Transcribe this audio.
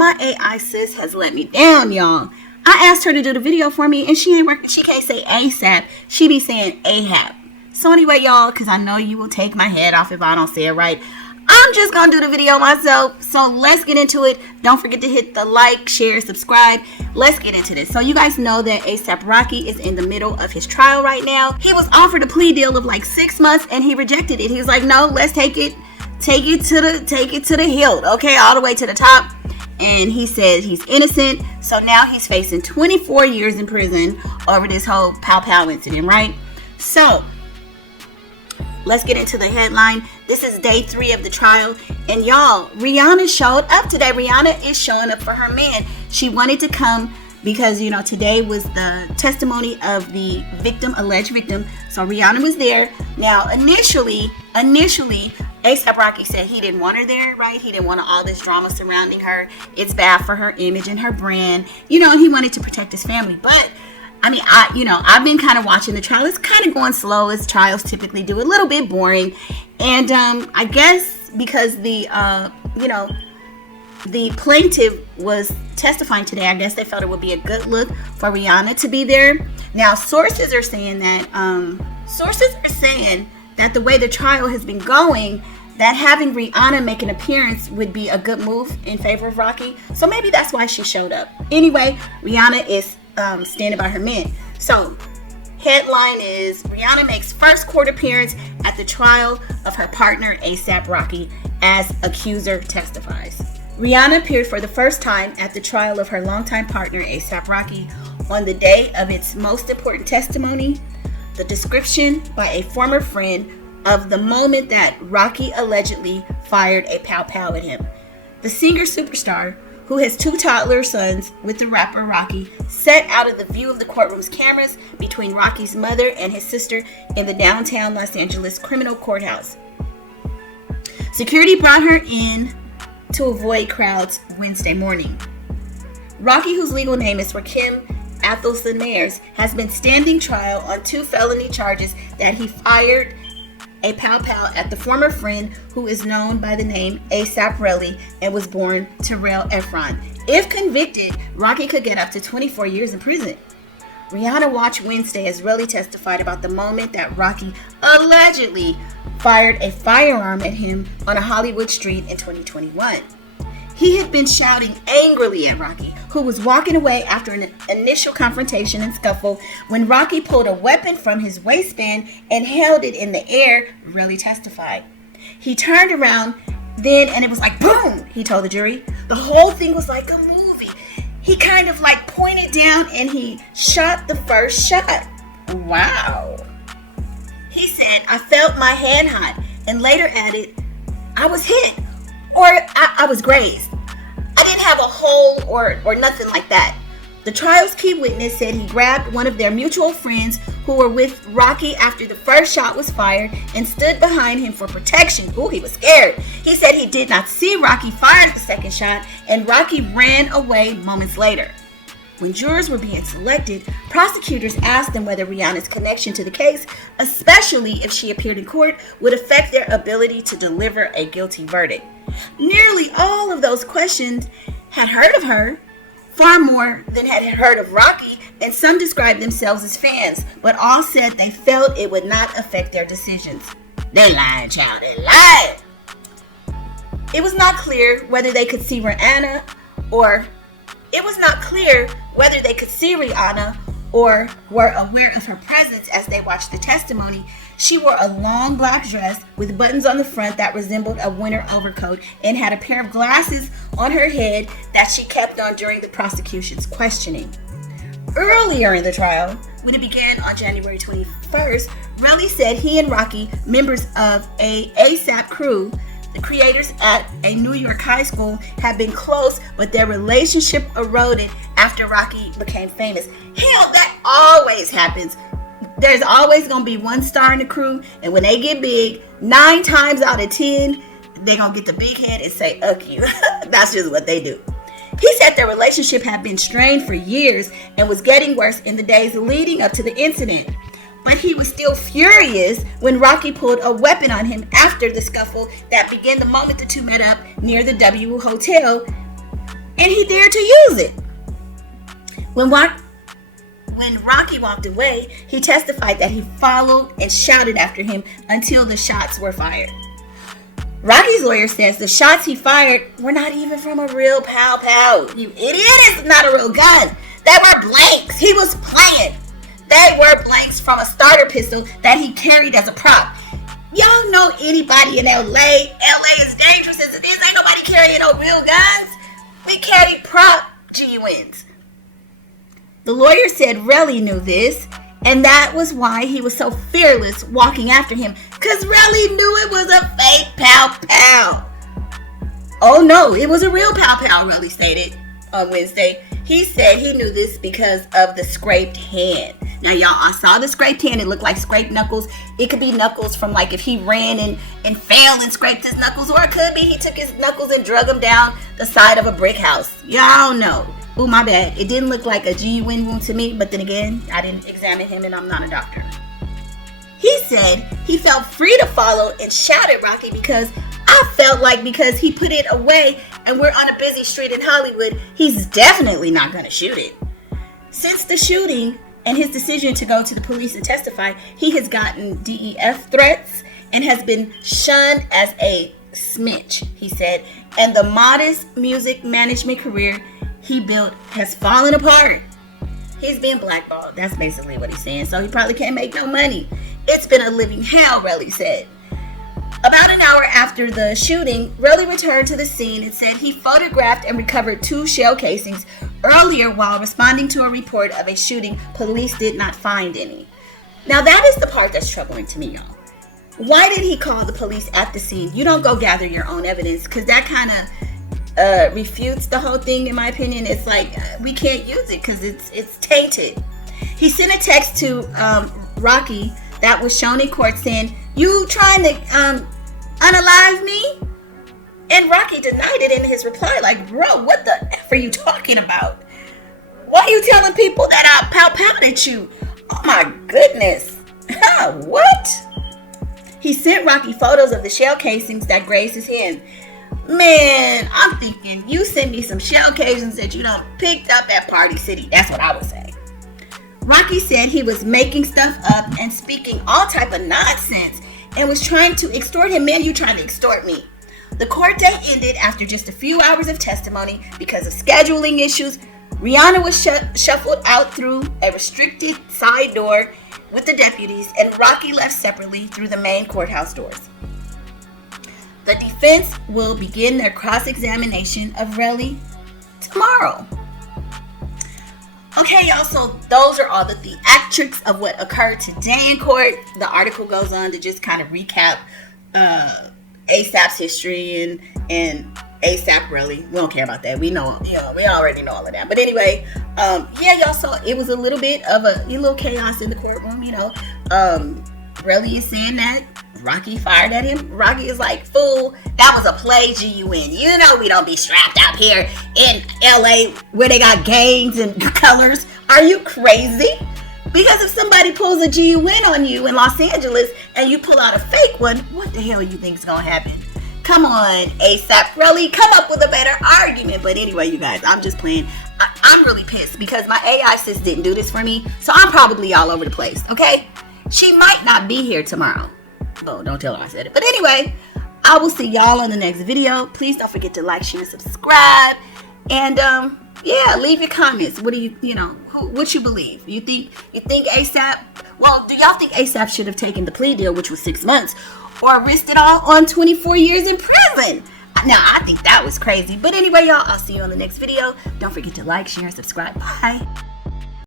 my AI sis has let me down, y'all. I asked her to do the video for me, and she ain't working. She can't say ASAP. She be saying AHAP. So anyway, y'all, because I know you will take my head off if I don't say it right, I'm just going to do the video myself. So let's get into it. Don't forget to hit the like, share, subscribe. Let's get into this. So you guys know that A$AP Rocky is in the middle of his trial right now. He was offered a plea deal of like 6 months, and he rejected it. He was like, no, let's take it to the hilt, okay, all the way to the top. And he said he's innocent. So now he's facing 24 years in prison over this whole pow incident, right? So let's get into the headline. This is day 3 of the trial. And y'all, Rihanna showed up today. Rihanna is showing up for her man. She wanted to come because, you know, today was the testimony of the victim, alleged victim. So Rihanna was there. Now, initially, A$AP Rocky said he didn't want her there, right? He didn't want all this drama surrounding her. It's bad for her image and her brand. You know, he wanted to protect his family. But, I mean, I've been kind of watching the trial. It's kind of going slow, as trials typically do. A little bit boring. And I guess because the plaintiff was testifying today, I guess they felt it would be a good look for Rihanna to be there. Now, sources are saying that the way the trial has been going, that having Rihanna make an appearance would be a good move in favor of Rocky. So maybe that's why she showed up. Anyway, Rihanna is standing by her man. So, headline is Rihanna makes first court appearance at the trial of her partner A$AP Rocky as accuser testifies. Rihanna appeared for the first time at the trial of her longtime partner A$AP Rocky on the day of its most important testimony. The description by a former friend of the moment that Rocky allegedly fired a pow at him. The singer superstar, who has 2 toddler sons with the rapper Rocky, sat out of the view of the courtroom's cameras between Rocky's mother and his sister in the downtown Los Angeles criminal courthouse. Security brought her in to avoid crowds Wednesday morning. Rocky, whose legal name is Rakim Athelston Mayers, has been standing trial on 2 felony charges that he fired a pow at the former friend who is known by the name A AP Relli and was born Terell Ephron. If convicted, Rocky could get up to 24 years in prison. Rihanna watched Wednesday as Relli testified about the moment that Rocky allegedly fired a firearm at him on a Hollywood street in 2021. He had been shouting angrily at Rocky, who was walking away after an initial confrontation and scuffle, when Rocky pulled a weapon from his waistband and held it in the air, Relli testified. He turned around then and it was like boom, he told the jury. The whole thing was like a movie. He kind of like pointed down and he shot the first shot. Wow. He said, I felt my hand hot, and later added, I was hit, or I was grazed. I didn't have a hole or nothing like that. The trial's key witness said he grabbed one of their mutual friends who were with Rocky after the first shot was fired and stood behind him for protection. Ooh, he was scared. He said he did not see Rocky fire the second shot, and Rocky ran away moments later. When jurors were being selected, prosecutors asked them whether Rihanna's connection to the case, especially if she appeared in court, would affect their ability to deliver a guilty verdict. Nearly all of those questions had heard of her, far more than had heard of Rocky, and some described themselves as fans, but all said they felt it would not affect their decisions. They lied, child, they lied! It was not clear whether they could see Rihanna or were aware of her presence as they watched the testimony. She wore a long black dress with buttons on the front that resembled a winter overcoat and had a pair of glasses on her head that she kept on during the prosecution's questioning. Earlier in the trial, when it began on January 21st, Relli said he and Rocky, members of a ASAP crew, the creators at a New York high school, had been close, but their relationship eroded after Rocky became famous. Hell, that always happens. There's always going to be one star in the crew, and when they get big, 9 times out of 10, they're going to get the big head and say, "Uck you." That's just what they do. He said their relationship had been strained for years and was getting worse in the days leading up to the incident. But he was still furious when Rocky pulled a weapon on him after the scuffle that began the moment the two met up near the W Hotel and he dared to use it. When Rocky walked away, he testified that he followed and shouted after him until the shots were fired. Rocky's lawyer says the shots he fired were not even from a real pow-pow. You idiot, it's not a real gun. They were blanks. He was playing. They were blanks from a starter pistol that he carried as a prop. Y'all know anybody in LA? LA is dangerous as it is. Ain't nobody carrying no real guns. We carry prop GUNs. The lawyer said Relli knew this, and that was why he was so fearless walking after him, because Relli knew it was a fake pow-pow. Oh no, it was a real pow-pow, Relli stated on Wednesday. He said he knew this because of the scraped hand. Now, y'all, I saw the scraped hand. It looked like scraped knuckles. It could be knuckles from, like, if he ran and fell and scraped his knuckles, or it could be he took his knuckles and drug them down the side of a brick house. Y'all know. Oh, my bad. It didn't look like a GUN wound to me, but then again, I didn't examine him and I'm not a doctor. He said he felt free to follow and shout at Rocky because I felt like because he put it away and we're on a busy street in Hollywood, he's definitely not going to shoot it. Since the shooting and his decision to go to the police and testify, he has gotten DEF threats and has been shunned as a snitch, he said, and the modest music management career he built has fallen apart. He's been blackballed. That's basically what he's saying. So he probably can't make no money. It's been a living hell, Relli said. About an hour after the shooting, Relli returned to the scene and said he photographed and recovered 2 shell casings earlier while responding to a report of a shooting. Police did not find any. Now that is the part that's troubling to me, y'all. Why did he call the police at the scene? You don't go gather your own evidence, because that kind of refutes the whole thing, in my opinion. It's like we can't use it because it's tainted. He sent a text to Rocky that was shown in court saying, "You trying to unalive me?" And Rocky denied it in his reply, like, bro, what the F are you talking about? Why are you telling people that I pow-powed at you? Oh my goodness. What? He sent Rocky photos of the shell casings that grazed his hand. Man, I'm thinking you sent me some shell casings that you done picked up at Party City. That's what I would say. Rocky said he was making stuff up and speaking all type of nonsense and was trying to extort him. Man, you trying to extort me. The court day ended after just a few hours of testimony because of scheduling issues. Rihanna was shuffled out through a restricted side door with the deputies, and Rocky left separately through the main courthouse doors. The defense will begin their cross-examination of Relli tomorrow. Okay, y'all, so those are all the theatrics of what occurred today in court. The article goes on to just kind of recap ASAP's history and ASAP Relli. We don't care about that. We know, we already know all of that. But anyway, y'all, so it was a little bit of a little chaos in the courtroom, Relli is saying that Rocky fired at him. Rocky is like, fool, that was a play, GUN. You know we don't be strapped out here in LA where they got gangs and colors. Are you crazy? Because if somebody pulls a GUN on you in Los Angeles and you pull out a fake one, what the hell you think's gonna happen? Come on, ASAP Relli, come up with a better argument. But anyway, you guys, I'm just playing. I'm really pissed because my AI sis didn't do this for me, so I'm probably all over the place, okay? She might not be here tomorrow. Oh, don't tell her I said it. But anyway, I will see y'all on the next video. Please don't forget to like, share, and subscribe. And leave your comments. What do what you believe? You think ASAP? Well, do y'all think ASAP should have taken the plea deal, which was 6 months, or risked it all on 24 years in prison? Now, I think that was crazy. But anyway, y'all, I'll see you on the next video. Don't forget to like, share, and subscribe. Bye.